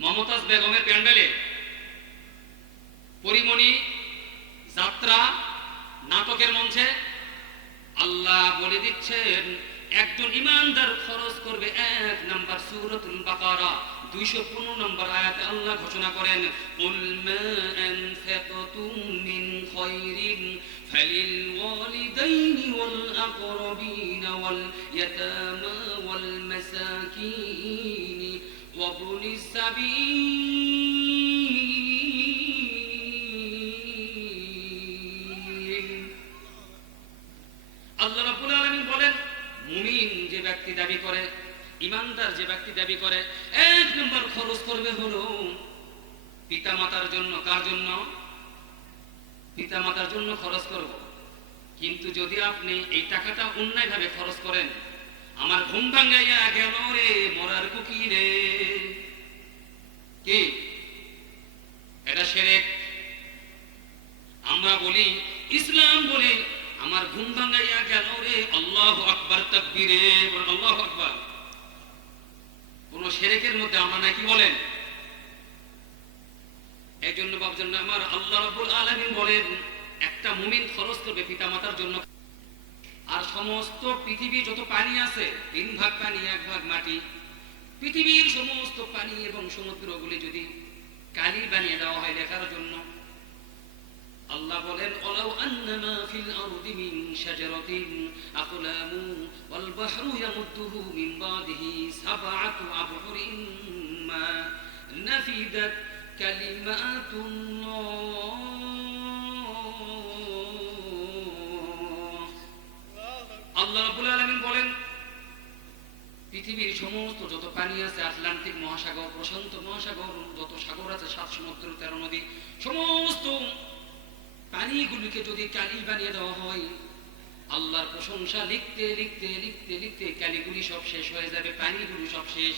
মমতাজ বেগমের প্যান্ডেলে পরিমণি যাত্রা নাটকের মঞ্চে আল্লাহ বলে দিচ্ছেন একজন ইমানদার খরচ করবে 1 নাম্বার সূরাতুল বাকারা 215 নম্বর আয়াতে আল্লাহ ঘোষণা করেন কুল মা আনফাকতুম মিন খায়রিন ফালিল ওয়ালিদাইনি ওয়াল আকরাবিন ওয়াল ইয়াতামা ওয়াল মাসাকিন ওয়া ইবনিস সাবিল। আল্লাহ রাব্বুল আলামিন বলেন মুমিন যে ব্যক্তি দাবি করে, ইমানদার যে ব্যক্তি দাবি করে 1 নম্বর খরচ করবে হলো পিতামাতার জন্য। কার জন্য? পিতামাতার জন্য খরচ করব। কিন্তু যদি আপনি এই টাকাটা অন্যায়ভাবে খরচ করেন, আমার ঘুম ভাঙাইয়া গেল রে মরার কুকি রে, কি এটা শিরক। আমরা বলি ইসলাম বলি আমার ঘুম ভাঙাইয়া গেল রে, আল্লাহু আকবার তাকবীরে, আল্লাহু আকবার। কোন শিরকের মধ্যে আমরা নাকি বলেন? এই জন্য বাবজন আমার আল্লাহ রাব্বুল আলামিন বলেন একটা মুমিন খরচ করবে পিতামাতার জন্য। আর সমস্ত পৃথিবী যত পানি আছে 3 ভাগ পানি 1 ভাগ মাটি, পৃথিবীর সমস্ত পানি এবং সমুদ্রগুলি যদি কালি বানিয়ে দেওয়া হয় লেখার জন্য, আল্লাহ বলেন ওয়ালাউ আন্নামা ফিল আরদি মিন শাজারাতিন আকলামু ওয়াল বাহরু ইয়ামুদ্দুহু মিন বাদিহি সাবআতু আবহুরিন মা নাফিদাত কালিমাতুল্লাহ। আল্লাহ রাব্বুল আলামিন বলেন পৃথিবীর সমস্ত যত পানি আছে, আটলান্টিক মহাসাগর, প্রশান্ত মহাসাগর, যত সাগর আছে, 7 সমুদ্র 13 নদী, সমস্ত পানিগুলিকে যদি কালি বানিয়ে দেওয়া হয়, আল্লাহর প্রশংসা লিখতে লিখতে লিখতে লিখতে কালিগুলি সব শেষ হয়ে যাবে, পানিগুলি সব শেষ,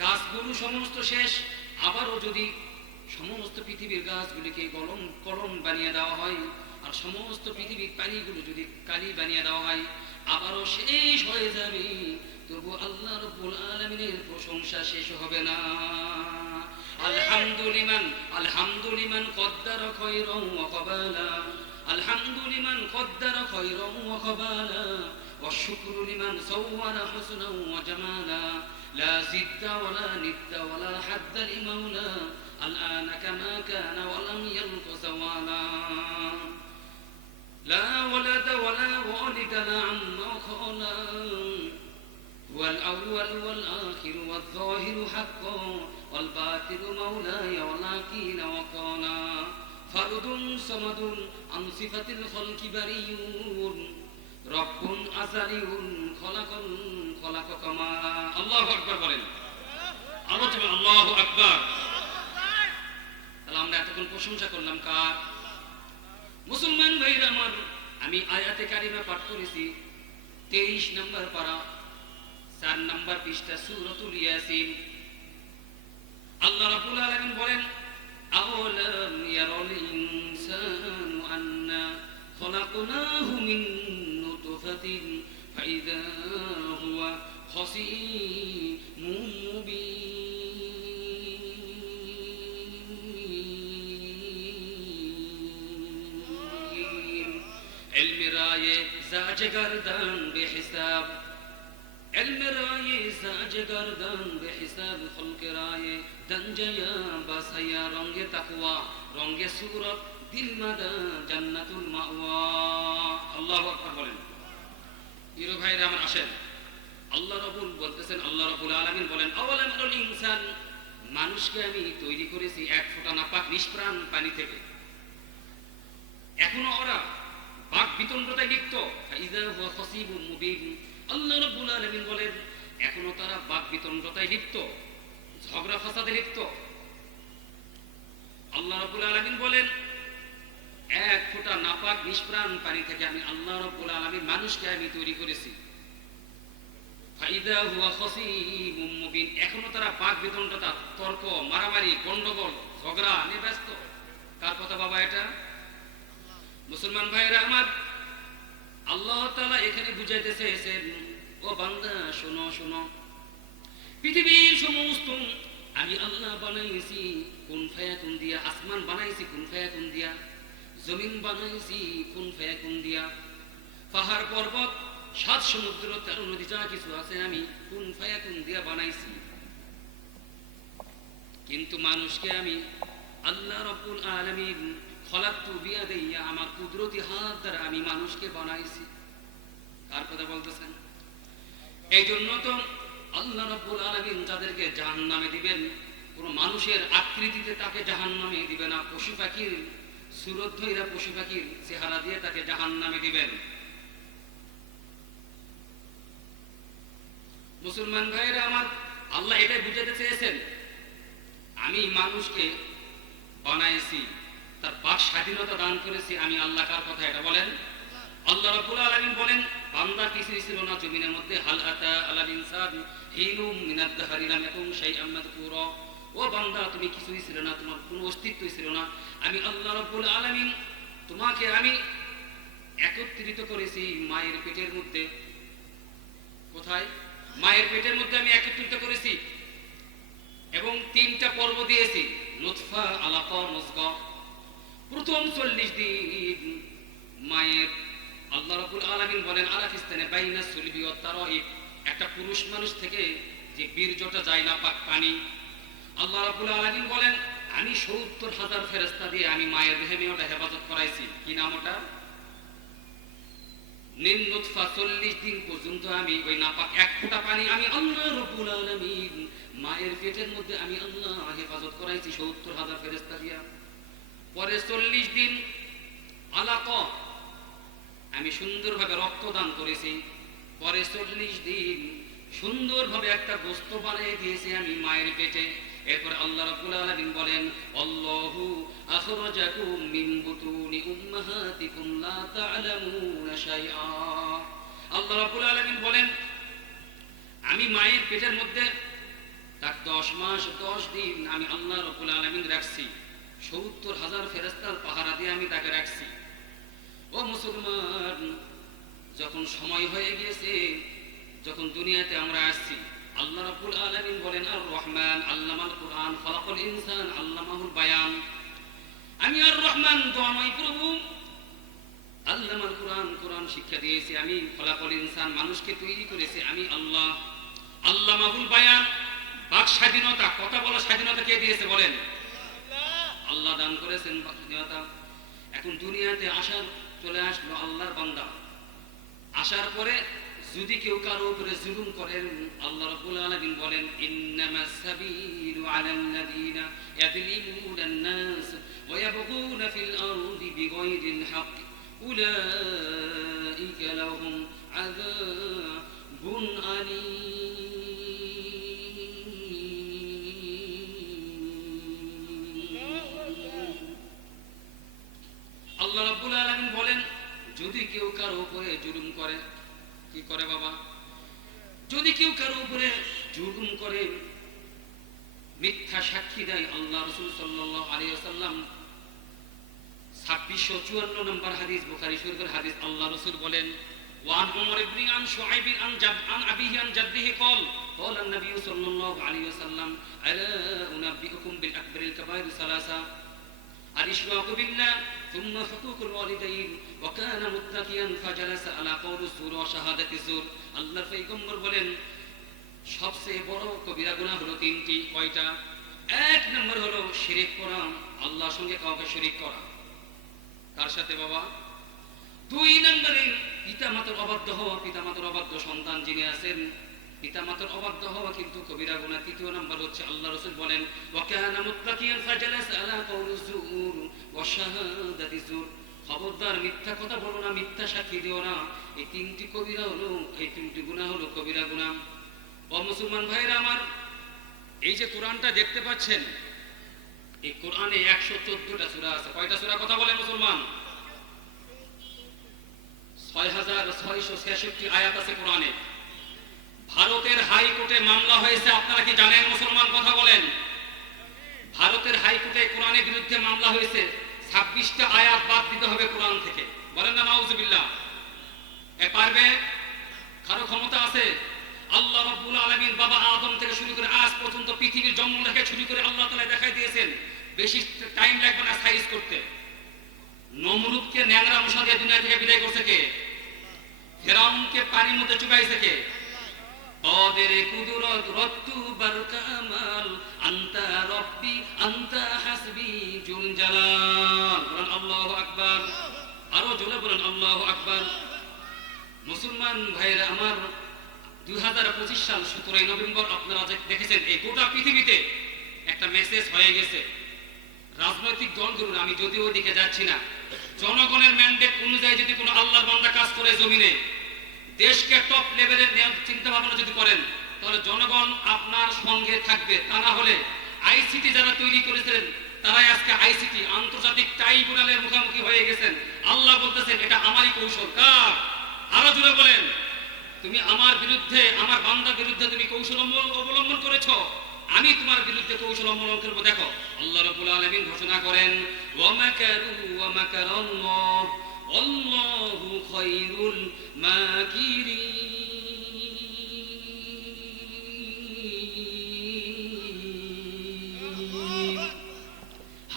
গাছগুলো সমস্ত শেষ। আবারও যদি সমস্ত পৃথিবীর গাছগুলিকে কলম বানিয়ে দেওয়া হয়, আর সমস্ত পৃথিবীর পানিগুলো যদি কালি বানিয়ে দেওয়া হয়, আবারও শেষ হয়ে যাবে, তবু আল্লাহ রাব্বুল আলামিনের প্রশংসা শেষ হবে না। আলহামদুলিমান কদ্দারা খায়রান ওয়া কাবালা, আলহামদুলিমান কদ্দারা খায়রান ওয়া কাবালা, ওয়া শুকরু লিমান সাওয়ারা হুসনান ওয়া জামালা, লা জিদ্দা ওয়ালা নিদ্দা ওয়ালা হাদ্দা লিমাওলা, আলআনা কামা কানা ওয়া লাম ইয়ালকা সাওয়ালা, লা ওয়ালাদা ওয়ালা ওয়ালিদা লা আম্মা খালা, والأول والآخر والظاهر حقا والباطن مولاي ولكن وقالا، فرد صمد عن صفة الخلق بريء، رب أزلي خلق كمالا। الله أكبر বলেন, আলোচনা আল্লাহু আকবার। তাহলে আমরা এতক্ষণ প্রশংসা করলাম কার? মুসলমান ভাইরা আমার, আমি আয়াতে কারিমা পাঠ করেছি 23 নম্বর পারা 4 নম্বর পৃষ্ঠা সূরাতুল ইয়াসিন। আল্লাহ রাব্বুল আলামিন বলেন আওয়ালাম ইয়ারাল ইনসানু আন্না খলাকনাহু মিন নুতফাতিন ফাইযা হুয়া খাসীমুম মুবিন। ইলম রায়ে জাজে গর্দান বেহিসাব, علم رائے ساج گردن بے حساب خلق رائے دنجیا باسیا رنگ تقوی رنگ صورت দিল মাদা জান্নাতুল মাওয়া। আল্লাহু আকবার বলেন। প্রিয় ভাইরা আমার আসেন, আল্লাহ রাব্বুল বলতেছেন, আল্লাহ রাব্বুল আলামিন বলেন আওয়ালাম ইয়ারাল ইনসান, মানুষকে আমি তৈরি করেছি 1 ফোঁটা নাপাক নিষ্প্রাণ পানি থেকে। এখনো ওরা বাক বিতণ্ডায় লিপ্ত, ফাইযা হুয়া খাসীমুম মুবিন। আল্লাহ রাব্বুল আলামিন বলেন এখনো তারা বাক বিতণ্ডায় লিপ্ত, ঝগড়া ফাসাদে লিপ্ত। আল্লাহ রাব্বুল আলামিন বলেন 1 ফোঁটা নাপাক নিষ্প্রাণ পানি থেকে আমি আল্লাহ রাব্বুল আলামিন মানুষকে আমি তৈরি করেছি। ফাইদা হুয়া খাসীমুম মুবিন, এখনো তারা বাক বিতণ্ডা, তর্ক, মারামারি, গন্ডগোল, ঝগড়া নিয়ে ব্যস্ত। কার কথা বাবা এটা? মুসলমান ভাইরা আমার, আল্লাহ তাআলা এখানে বুঝাইতে চেয়েছেন ও বান্দা শোনো শোনো, পৃথিবীর সমস্ত আমি আল্লাহ বানাইছি কুন ফায়াকুন দিয়া, আসমান বানাইছি কুন ফায়াকুন দিয়া, জমিন বানাইছি কুন ফায়াকুন দিয়া, পাহাড় পর্বত সাত সমুদ্র তেরো নদী যা কিছু আছে আমি কুন ফায়াকুন দিয়া বানাইছি। কিন্তু মানুষকে আমি আল্লাহ রাব্বুল আলামিন খলাকতু বিয়াদাইয়া, আমার কুদরতি হাত দ্বারা আমি মানুষকে বানাইছি। কার কথা বলতেছেন? এই জন্য তো আল্লাহ রাব্বুল আলামিন যাদেরকে জাহান্নামে দিবেন, কোন মানুষের আকৃতিতে তাকে জাহান্নামে দিবে না, পশু পাখির সুরত ধইরা পশু পাখির চেহারা দিয়ে তাকে জাহান্নামে দিবেন। মুসলমান ভাইরা আমার, আল্লাহ এটাই বুঝাতে চেয়েছেন আমি মানুষকে বানাইছি, তার বাক স্বাধীনতা দান করেছি আমি আল্লাহ। কার কথা এটা বলেন? আল্লাহ রাব্বুল আলামিন বলেন বান্দা কিছুই ছিল না জমিনের মধ্যে, হাল আতা আলাল ইনসান হিনুম মিনাদ দাহরি লাম ইয়াকুন শাইআম মাযকুরা। ও বান্দা তুমি কিছুই ছিল না, তোমার কোনো অস্তিত্বই ছিল না, আমি আল্লাহ রাব্বুল আলামিন তোমাকে আমি একত্রিত করেছি মায়ের পেটের মধ্যে। কোথায়? মায়ের পেটের মধ্যে আমি একত্রিত করেছি এবং তিনটা পর্ব দিয়েছি, নুতফা, আলাকা, মুজগা। প্রথম 40 দিন মায়ের আল্লাহ রাব্বুল আলামিন বলেন আলাকিস্তানে বাইনা সুলবি ওয়া তারাইব, একটা পুরুষ মানুষ থেকে যে বীর্যটা যায় না পাক পানি, আল্লাহ রাব্বুল আলামিন বলেন আমি 70,000 ফেরেশতা দিয়ে আমি মায়ের রেহেমে ওটা হেফাজত করাইছি। কি নাম ওটা? নিন নুতফা। 40 দিন পর্যন্ত আমি ওই নাপাক এক ফোঁটা পানি আমি আল্লাহ রাব্বুল আলামিন মায়ের পেটের মধ্যে আমি আল্লাহ হেফাজত করাইছি 70,000 ফেরেশতা দিয়া। পরে 40 দিন আলাকা, আমি সুন্দরভাবে রক্তদান করেছি। পরে 40 দিন সুন্দরভাবে একটা গোশত বানিয়ে দিয়েছি আমি মায়ের পেটে। এরপর আল্লাহ রাব্বুল আলামিন বলেন আল্লাহু আখরাজাকুম মিন বুতুনি উম্মাহাতিকুম লা তা'লামুনা শাইআ। আল্লাহ রাব্বুল আলামিন বলেন আমি মায়ের পেটের মধ্যে তার 10 মাস 10 দিন আমি আল্লাহ রাব্বুল আলামিন রাখছি, 70,000 ফেরেশতার পাহারা দিয়ে আমি তাকে রাখছি। ও মুসলমান, যখন সময় হয়ে গিয়েছে, যখন দুনিয়াতে আমরা আসছি, আল্লাহ রাব্বুল আলামিন বলেন আর রহমান আল্লামাল কুরআন খালাকাল ইনসান আল্লামাহুল বায়ান। আমি আর রহমান দয়াময় প্রভু, আল্লামাল কুরআন, কোরআন শিক্ষা দিয়েছি আমি, খালাকাল ইনসান মানুষকে তৈরি করেছি আমি আল্লাহ, আল্লামাহুল বায়ান বাক স্বাধীনতা, কথা বলার স্বাধীনতা কে দিয়েছে বলেন? আল্লাহ দান করেছেন বাক স্বাধীনতা। এখন দুনিয়াতে আসার চলে আসলো আল্লাহর বান্দা, আসার পরে যদি কেউ কারো উপরে জুলুম করেন, আল্লাহ রাব্বুল আলামিন বলেন ইন্নামাস সাবিলু আলাল্লাযিনা ইয়াযলিমুনান নাস ওয়া ইয়াবগুনা ফিল আরদি বিগাইরিল হক উলাইকা লাহুম আযাবুন আলীম। আল্লাহ রাব্বুল আলামিন বলেন যদি কেউ কারো উপরে জুলুম করে, কি করে বাবা? যদি কেউ কারো উপরে জুলুম করে, মিথ্যা সাক্ষী দেয়, আল্লাহ রাসূল সাল্লাল্লাহু আলাইহি ওয়াসাল্লাম 2654 নম্বর হাদিস, বুখারী শরীফের হাদিস, আল্লাহ রাসূল বলেন ওয়ান উমর ইবনে আন শুআইব আন আবিহি আন জাদ্দিহি قال قال النبي صلى الله عليه وسلم الا انبئكم بالاكبر الكبائر ثلاثه الاشراك بالله ثم حقوق الوالدين وكان متقيا فجلس على قول الزور وشهادة الزور। আল্লাহর পয়গম্বর বলেন সবচেয়ে বড় কবিরা গুনাহ হলো তিনটি। কয়টা? এক নম্বর হলো শিরক করা, আল্লাহর সঙ্গে কাউকে শরীক করা। কার সাথে বাবা? দুই নম্বরে পিতামাতার অবাধ্য হওয়া, পিতামাতার অবাধ্য সন্তান যিনি আছেন পিতামাতার অবাধ্য হওয়া কিন্তু কবিরা গুনাহ। তৃতীয় নম্বর হচ্ছে আল্লাহ রাসূল বলেন ওয়া কানা মুত্তাকিয়ান ফাজালাসা আলা কাউলিজ যুর ওয়া শাহাদাতিজ যুর। খবরদার মিথ্যা কথা বলো না, মিথ্যা সাক্ষী দিও না। এই তিনটি কবিরা হলো, এই তিনটি গুনাহ হলো কবিরা গুনাহ। ও মুসলমান ভাইরা আমার, এই যে কোরআনটা দেখতে পাচ্ছেন, এই কোরআনে 114টা সূরা আছে। কয়টা সূরা কথা বলে মুসলমান? 6666 আয়াত আছে কোরআনে। ভারতের হাইকোর্টে মামলা হয়েছে, আপনারা কি জানেন মুসলমান? কথা বলেন। ভারতের হাইকোর্টে কোরআনের বিরুদ্ধে মামলা হয়েছে, 26টা আয়াত বাদ দিতে হবে কোরআন থেকে। বলেন না নাউজুবিল্লাহ? পারবে? কারো ক্ষমতা আছে? আল্লাহ রাব্বুল আলামিন বাবা আদম থেকে শুরু করে আজ পর্যন্ত পৃথিবীর জন্ম থেকে শুরু করে আল্লাহ তাআলা দেখাই দিয়েছেন, বেশি টাইম লাগবে না সাইজ করতে। নমরুদকে ন্যাংরা মশা দিয়ে দুনিয়া থেকে বিদায় করছে কে? ফেরাউনকে পানির মধ্যে চুবাইছে কে? قادر قدرت رت بركمال أنت ربي أنت حسبي جل جلال বলেন আল্লাহু আকবার, আরো জোরে বলেন আল্লাহু আকবার। মুসলমান ভাইরা আমার, 2025 সাল 17 নভেম্বর আপনারা দেখেছেন এই গোটা পৃথিবীতে একটা মেসেজ হয়ে গেছে। রাজনৈতিক দলগুলো, আমি যদিও ওইদিকে যাচ্ছি না, জনগণের ম্যান্ডেট অনুযায়ী যদি কোনো আল্লাহর বান্দা কাজ করে জমিনে, দেশকে টপ লেভেলের চিন্তা ভাবনা যদি করেন, তাহলে জনগণ আপনার সঙ্গে থাকবে। তা না হলে আইসিটি যারা তৈরি করেছিলেন তারাই আজকে আইসিটি আন্তর্জাতিক ট্রাইব্যুনালের মুখোমুখি হয়ে গেছেন। আল্লাহ বলতেছেন এটা আমারই কৌশল। কার? আরো জোরে বলেন। তুমি আমার বিরুদ্ধে, আমার বান্দার বিরুদ্ধে তুমি কৌশল অবলম্বন করেছো, আমি তোমার বিরুদ্ধে কৌশল অবলম্বন করবো। দেখো আল্লাহ রাব্বুল আলামিন ঘোষণা করেন, ওয়া মাকারু ওয়া মাকারাল্লাহ আল্লাহু খায়রুল মাকিরিন।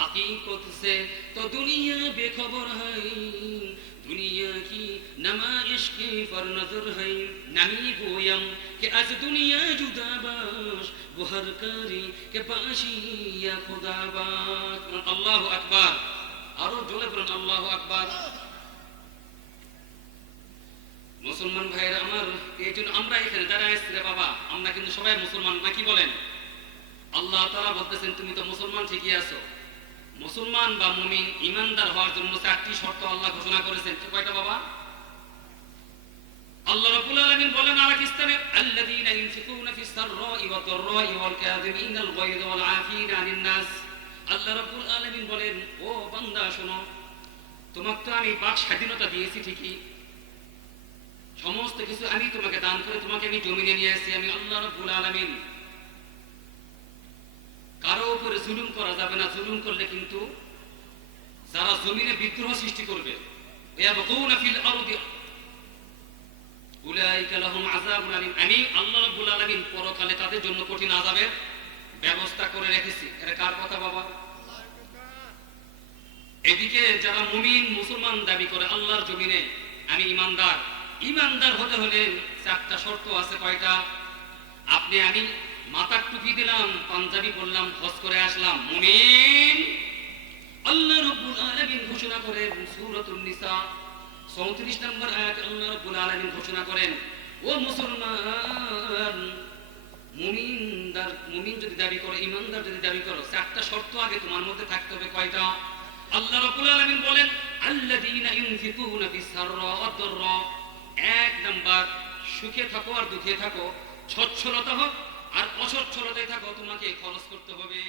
हकीकत से तो दुनिया बेखबर है, दुनिया की नमाइश के पर नजर है। नहीं गोयम कि आज दुनिया जुदाबाश वो हर करी के पाशी या खुदाबाश। अल्लाह अकबर, आरो जोले বলেন আল্লাহু আকবার। মুসলমান ভাইরা আমার, এই জন্য আমরা এখানে যারা এসেছি রে বাবা, আমরা কিন্তু সবাই মুসলমান, নাকি বলেন? আল্লাহ তাআলা বলতেছেন তুমি তো মুসলমান ঠিকই আছো। মুসলমান বা মুমিন ইমানদার হওয়ার জন্য 4টি শর্ত আল্লাহ ঘোষণা করেছেন। কয়টা বাবা? আল্লাহ রাব্বুল আলামিন বলেন আলাকিস্তানে, আল্লাযীনা ইউনফিকুনা ফিস সাররাই ওয়াদ দাররাই ওয়াল কাযিমিনাল গায়যা ওয়াল আফিনা আনিন নাস। আল্লাহ রাব্বুল আলামিন বলেন, ও বান্দা শোনো, তোমাকে তো আমি বাক স্বাধীনতা দিয়েছি ঠিকই, সমস্ত কিছু আমি তোমাকে দান করে তোমাকে আমি জমিনে নিয়ে আসছি। আমি আল্লাহ রাব্বুল আলামিন। কারো উপরে জুলুম করা যাবে না। জুলুম করলে কিন্তু যারা জমিনে বিদ্রোহ সৃষ্টি করবে, ইয়াবগুনা ফিল আরদি উলাইকা লাহুম আযাবুন আলীম, আমি আল্লাহ রাব্বুল আলামিন পরকালে তাদের জন্য কঠিন আযাবের ব্যবস্থা করে রেখেছি। এটা কার কথা বাবা? এদিকে যারা মুমিন মুসলমান দাবি করে আল্লাহর জমিনে আমি ইমানদার, ইমানদার হতে হলে 4টা শর্ত আছে। কয়টা? আপনি আমি মাথার টুপি দিলাম, পাঞ্জাবি বললাম, হজ করে আসলাম, মুমিন। আল্লাহ রাব্বুল আলামিন ঘোষণা করেন সূরাতুন নিসা 34 নম্বর আয়াতে আল্লাহ রাব্বুল আলামিন ঘোষণা করেন, ও মুসলমান, মুমিন যদি দাবি করো, ইমানদার যদি দাবি করো, 4টা শর্ত আগে তোমার মধ্যে থাকতে হবে। কয়টা? আল্লাহ রাব্বুল আলামিন বলেন, আল্লাযীনা ইউনফিকুনা ফিস সাররা ওয়াদ দাররা। 1 নাম্বার, সুখে থাকো আর দুঃখে থাকো, সচ্ছলতা হোক আর অসচ্ছলতায় থাকো, তোমাকে খরচ করতে হবে।